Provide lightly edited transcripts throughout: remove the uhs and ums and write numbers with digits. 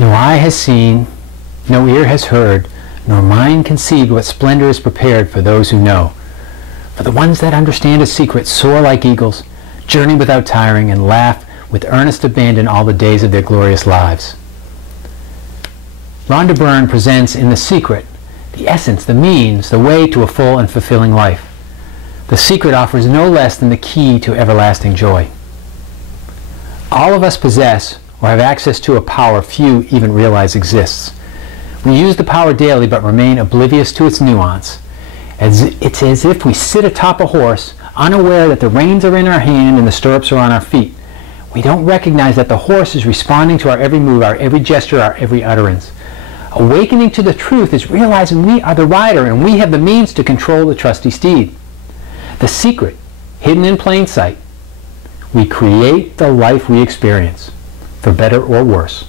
No eye has seen, no ear has heard, nor mind conceived what splendor is prepared for those who know. For the ones that understand a secret soar like eagles, journey without tiring, and laugh with earnest abandon all the days of their glorious lives. Rhonda Byrne presents in The Secret the essence, the means, the way to a full and fulfilling life. The Secret offers no less than the key to everlasting joy. All of us possess or have access to a power few even realize exists. We use the power daily but remain oblivious to its nuance. It's as if we sit atop a horse, unaware that the reins are in our hand and the stirrups are on our feet. We don't recognize that the horse is responding to our every move, our every gesture, our every utterance. Awakening to the truth is realizing we are the rider and we have the means to control the trusty steed. The secret, hidden in plain sight. We create the life we experience, for better or worse.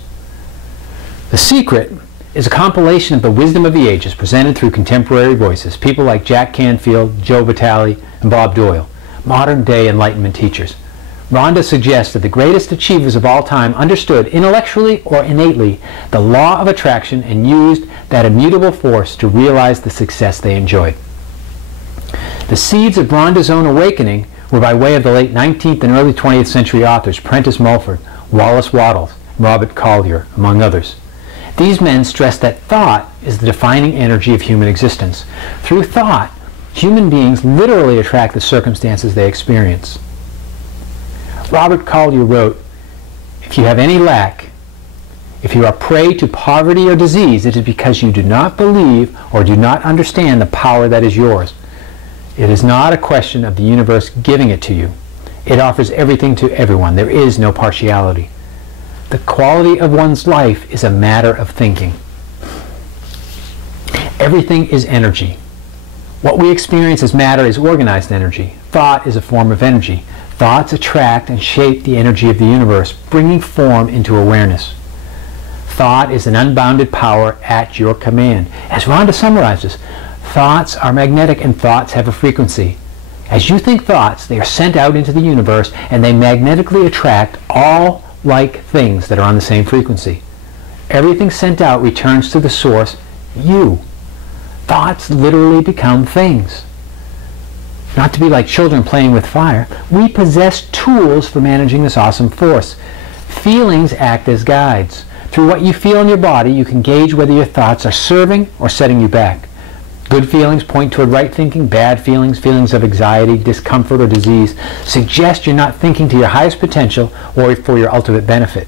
The Secret is a compilation of the wisdom of the ages presented through contemporary voices, people like Jack Canfield, Joe Vitale, and Bob Doyle, modern-day Enlightenment teachers. Rhonda suggests that the greatest achievers of all time understood, intellectually or innately, the law of attraction and used that immutable force to realize the success they enjoyed. The seeds of Rhonda's own awakening were by way of the late 19th and early 20th century authors Prentice Mulford, Wallace Wattles, and Robert Collier, among others. These men stressed that thought is the defining energy of human existence. Through thought, human beings literally attract the circumstances they experience. Robert Collier wrote, "If you have any lack, if you are prey to poverty or disease, it is because you do not believe or do not understand the power that is yours. It is not a question of the universe giving it to you. It offers everything to everyone. There is no partiality. The quality of one's life is a matter of thinking." Everything is energy. What we experience as matter is organized energy. Thought is a form of energy. Thoughts attract and shape the energy of the universe, bringing form into awareness. Thought is an unbounded power at your command. As Rhonda summarizes, thoughts are magnetic and thoughts have a frequency. As you think thoughts, they are sent out into the universe and they magnetically attract all like things that are on the same frequency. Everything sent out returns to the source, you. Thoughts literally become things. Not to be like children playing with fire, we possess tools for managing this awesome force. Feelings act as guides. Through what you feel in your body, you can gauge whether your thoughts are serving or setting you back. Good feelings point toward right thinking. Bad feelings, feelings of anxiety, discomfort, or disease, suggest you're not thinking to your highest potential or for your ultimate benefit.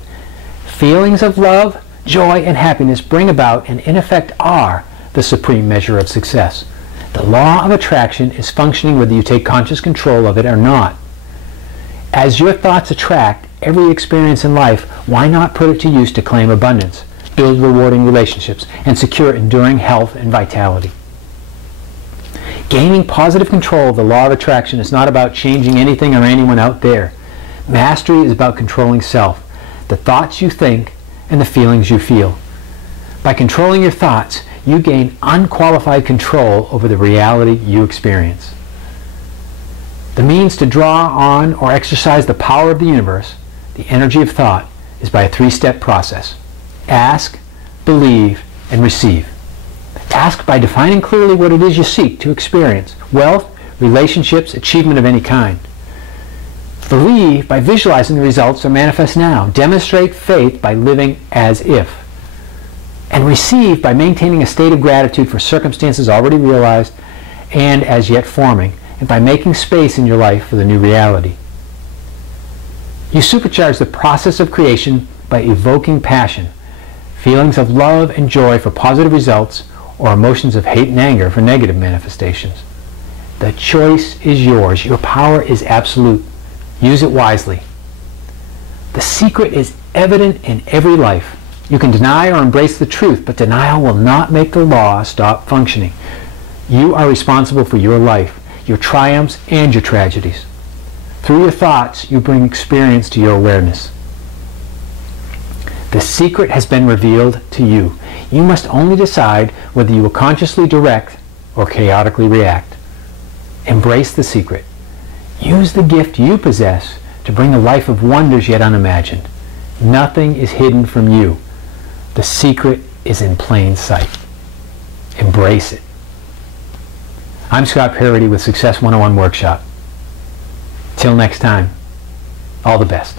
Feelings of love, joy, and happiness bring about and in effect are the supreme measure of success. The law of attraction is functioning whether you take conscious control of it or not. As your thoughts attract every experience in life, why not put it to use to claim abundance, build rewarding relationships, and secure enduring health and vitality? Gaining positive control of the law of attraction is not about changing anything or anyone out there. Mastery is about controlling self, the thoughts you think, and the feelings you feel. By controlling your thoughts, you gain unqualified control over the reality you experience. The means to draw on or exercise the power of the universe, the energy of thought, is by a three-step process. Ask, believe, and receive. Ask by defining clearly what it is you seek to experience: wealth, relationships, achievement of any kind. Believe by visualizing the results that manifest now. Demonstrate faith by living as if. And receive by maintaining a state of gratitude for circumstances already realized and as yet forming, and by making space in your life for the new reality. You supercharge the process of creation by evoking passion, feelings of love and joy for positive results, or emotions of hate and anger for negative manifestations. The choice is yours. Your power is absolute. Use it wisely. The secret is evident in every life. You can deny or embrace the truth, but denial will not make the law stop functioning. You are responsible for your life, your triumphs, and your tragedies. Through your thoughts, you bring experience to your awareness. The secret has been revealed to you. You must only decide whether you will consciously direct or chaotically react. Embrace the secret. Use the gift you possess to bring a life of wonders yet unimagined. Nothing is hidden from you. The secret is in plain sight. Embrace it. I'm Scott Parody with Success 101 Workshop. Till next time, all the best.